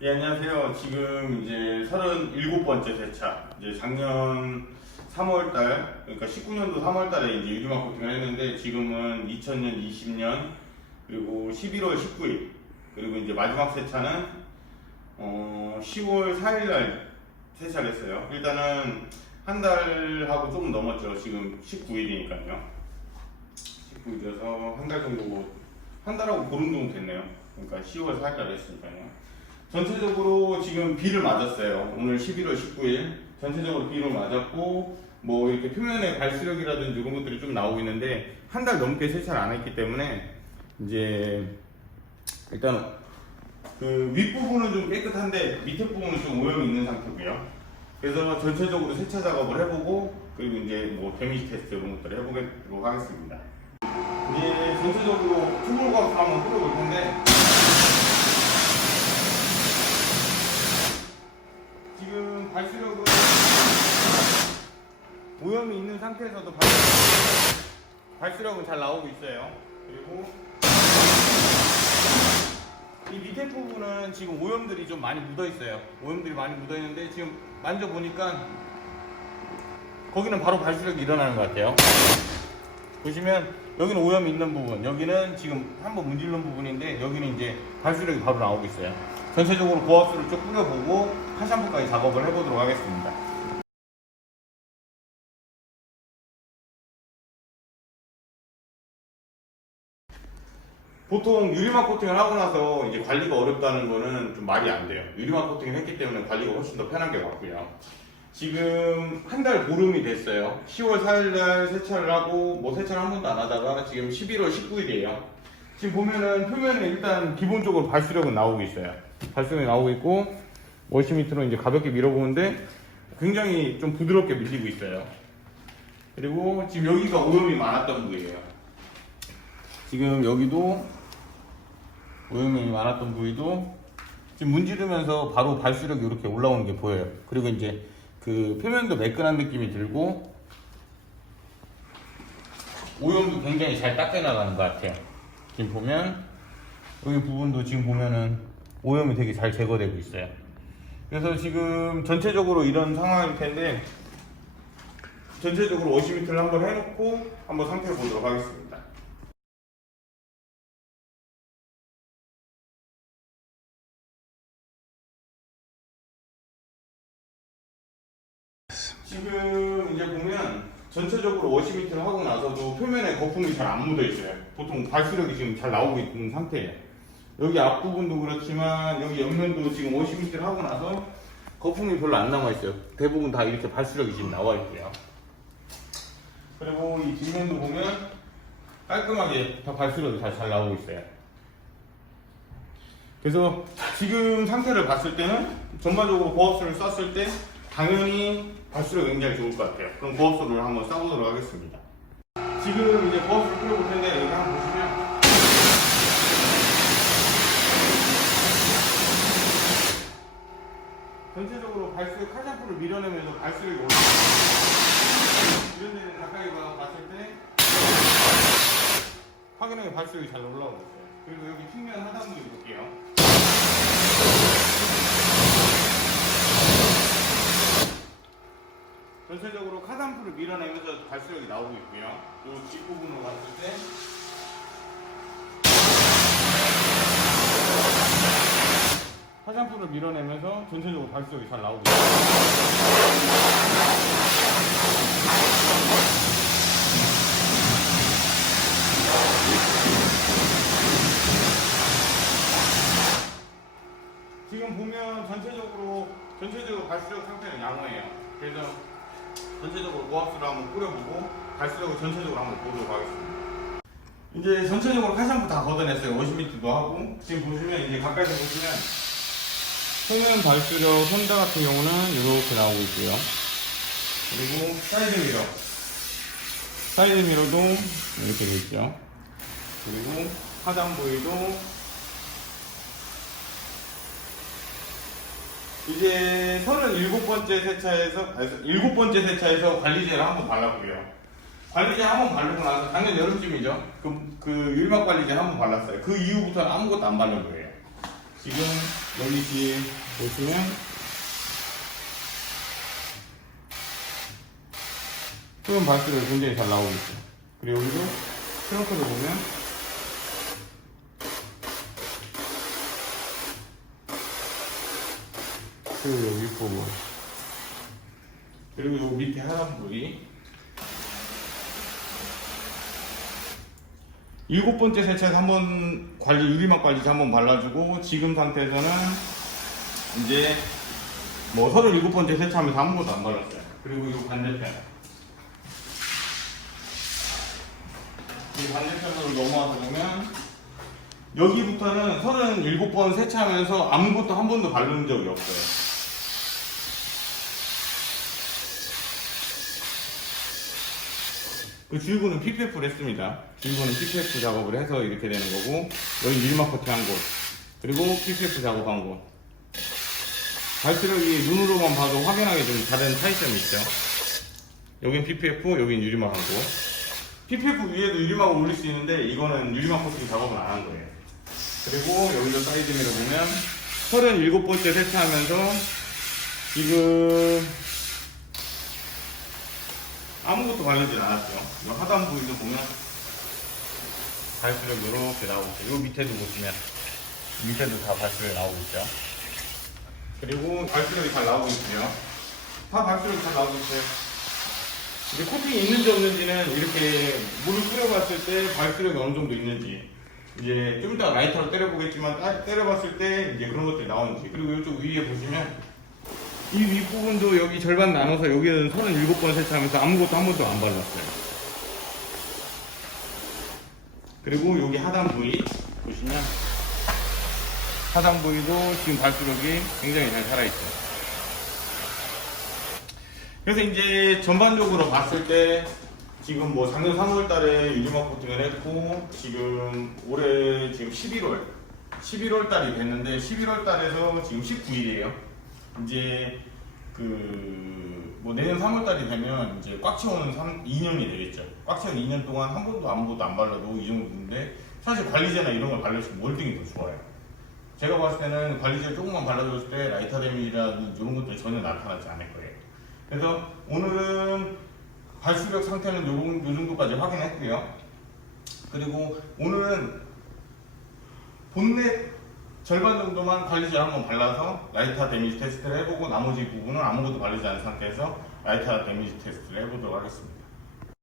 예, 안녕하세요. 지금 이제 37번째 세차. 이제 작년 3월 달, 그러니까 19년도 3월 달에 이제 유리막 코팅을 했는데 지금은 2000년, 20년, 그리고 11월 19일, 그리고 이제 마지막 세차는 어, 10월 4일 날 세차를 했어요. 일단은 한 달하고 조금 넘었죠. 지금 19일이니까요. 19일이어서 한 달 정도, 한 달하고 보름 정도 됐네요. 그러니까 10월 4일 날 했으니까요. 전체적으로 지금 비를 맞았어요. 오늘 11월 19일 전체적으로 비를 맞았고 뭐 이렇게 표면에 발수력이라든지 이런 것들이 좀 나오고 있는데 한 달 넘게 세차를 안 했기 때문에 이제 일단 그 윗부분은 좀 깨끗한데 밑에 부분은 좀 오염이 있는 상태고요. 그래서 전체적으로 세차 작업을 해보고 그리고 이제 뭐 데미지 테스트 이런 것들을 해보도록 하겠습니다. 이제 전체적으로 투블과수 한번 뿌려볼 텐데 지금 발수력은 오염이 있는 상태에서도 발수력은, 잘 나오고 있어요. 그리고 이 밑에 부분은 지금 오염들이 좀 많이 묻어 있어요. 오염들이 많이 묻어 있는데 지금 만져 보니까 거기는 바로 발수력이 일어나는 것 같아요. 보시면 여기는 오염이 있는 부분, 여기는 지금 한번 문질른 부분인데 여기는 이제 발수력이 바로 나오고 있어요. 전체적으로 고압수를 쭉 뿌려보고 카샴푸까지 작업을 해보도록 하겠습니다. 보통 유리막 코팅을 하고 나서 이제 관리가 어렵다는 거는 좀 말이 안 돼요. 유리막 코팅을 했기 때문에 관리가 훨씬 더 편한 게 맞고요. 지금 한 달 보름이 됐어요. 10월 4일 날 세차를 하고 뭐 세차를 한 번도 안 하다가 지금 11월 19일이에요. 지금 보면은 표면에 일단 기본적으로 발수력은 나오고 있어요. 발수력이 나오고 있고 워시 밑으로 이제 가볍게 밀어보는데 굉장히 좀 부드럽게 밀리고 있어요. 그리고 지금 여기가 오염이 많았던 부위예요. 지금 여기도 오염이 많았던 부위도 지금 문지르면서 바로 발수력이 이렇게 올라오는 게 보여요. 그리고 이제 그 표면도 매끈한 느낌이 들고 오염도 굉장히 잘 닦여 나가는 것 같아요. 지금 보면 여기 부분도 지금 보면은 오염이 되게 잘 제거되고 있어요. 그래서 지금 전체적으로 이런 상황일 텐데 전체적으로 워시미트를 한번 해놓고 한번 상태를 보도록 하겠습니다. 지금 이제 보면 전체적으로 워시미트를 하고 나서도 표면에 거품이 잘 안 묻어 있어요. 보통 발수력이 지금 잘 나오고 있는 상태예요. 여기 앞부분도 그렇지만 여기 옆면도 지금 워시미트를 하고 나서 거품이 별로 안 남아 있어요. 대부분 다 이렇게 발수력이 지금 나와 있고요. 그리고 이 뒷면도 보면 깔끔하게 다 발수력이 다잘 나오고 있어요. 그래서 지금 상태를 봤을 때는 전반적으로 고압수를 쐈을 때 당연히 발수력이 굉장히 좋을 것 같아요. 그럼 고압수를 한번 쏴보도록 하겠습니다. 지금 이제 고압수를 뿌려볼 텐데 여기 한번 보시면 전체적으로 발수력 카샴푸를 밀어내면서 발수력이 올라가요. 이런 데는 가까이 가서 봤을 때 확연하게 발수력이 잘 올라오고 있어요. 그리고 여기 측면 하단부도 볼게요. 전체적으로 카담프를 밀어내면서 발수력이 나오고 있고요. 이 뒷부분으로 봤을 때 화장품을 밀어내면서 전체적으로 발수력이 잘 나오고 있어요. 지금 보면 전체적으로 전체적으로 발수력 상태는 양호해요. 그래서 전체적으로 고압수를 한번 뿌려보고 발수력을 전체적으로 한번 보도록 하겠습니다. 이제 전체적으로 카샴푸 다 걷어냈어요. 워시미트도 하고 지금 보시면 이제 가까이서 보시면 표면 발수력 현자 같은 경우는 이렇게 나오고 있고요. 그리고 사이드 미러 사이드 미러도 이렇게 돼 있죠. 그리고 하단 부위도 이제 37번째 세차에서, 아니, 7번째 세차에서 관리제를 한번 발랐고요. 관리제 한번 바르고 나서, 작년 여름쯤이죠. 그, 그 유리막 관리제 한번 발랐어요. 그 이후부터는 아무것도 안 바른 거예요. 지금 여기 뒤에 보시면 소형 발수가 굉장히 잘 나오고 있어요. 그리고 여기도 트렁크를 보면 그리고 여기 부분 그리고 요 밑에 하단부위 일곱 번째 세차에서 한번 관리 유리막 관리제 한번 발라주고 지금 상태에서는 이제 뭐 서른 일곱 번째 세차하면서 아무것도 안 발랐어요. 그리고 이 반대편 이 반대편으로 넘어와서 보면 여기부터는 서른 일곱 번 세차하면서 아무것도 한 번도 바른 적이 없어요. 그 줄구는 PPF를 했습니다. 줄구는 PPF 작업을 해서 이렇게 되는 거고, 여기 밀막 커팅한 곳, 그리고 PPF 작업한 곳. 발트력이 눈으로만 봐도 확연하게 좀 다른 차이점이 있죠. 여긴 PPF, 여긴 유리막 한 곳. PPF 위에도 유리막을 올릴 수 있는데, 이거는 유리막 코팅 작업은 안 한 거예요. 그리고 여기도 사이드 미러 보면, 37번째 세차하면서, 지금, 아무것도 바르진 않았죠. 이 하단 부위도 보면 발수력 이렇게 나오고 있어요. 이 밑에도 보시면 밑에도 다 발수력이 나오고 있죠. 그리고 발수력이 잘 나오고 있고요. 다 발수력이 잘 나오고 있어요. 이제 코팅이 있는지 없는지는 이렇게 물을 뿌려봤을 때 발수력이 어느 정도 있는지 이제 좀 이따 라이터로 때려보겠지만 딱 때려봤을 때 이제 그런 것들이 나오는지 그리고 이쪽 위에 보시면 이 윗부분도 여기 절반 나눠서 여기는 37번 세차하면서 아무것도 한 번도 안 발랐어요. 그리고 여기 하단 부위 보시면 하단 부위도 지금 발수력이 굉장히 잘 살아있어요. 그래서 이제 전반적으로 봤을 때 지금 뭐 작년 3월 달에 유리막 코팅을 했고 지금 올해 지금 11월 11월 달이 됐는데 11월 달에서 지금 19일이에요. 이제 그 뭐 내년 3월 달이 되면 이제 꽉 채우는 3, 2년이 되겠죠. 꽉 채운 2년 동안 한 번도 아무것도 안 발라도 이 정도인데 사실 관리제나 이런 걸 발랐으면 월등히 더 좋아요. 제가 봤을 때는 관리제 조금만 발라줬을 때 라이터 데미지라든지 이런 것들 전혀 나타나지 않을 거예요. 그래서 오늘은 발수력 상태는 요, 요 정도까지 확인했고요. 그리고 오늘은 본넷 절반 정도만 관리제 한번 발라서 라이터 데미지 테스트를 해보고 나머지 부분은 아무것도 바르지 않은 상태에서 라이터 데미지 테스트를 해보도록 하겠습니다.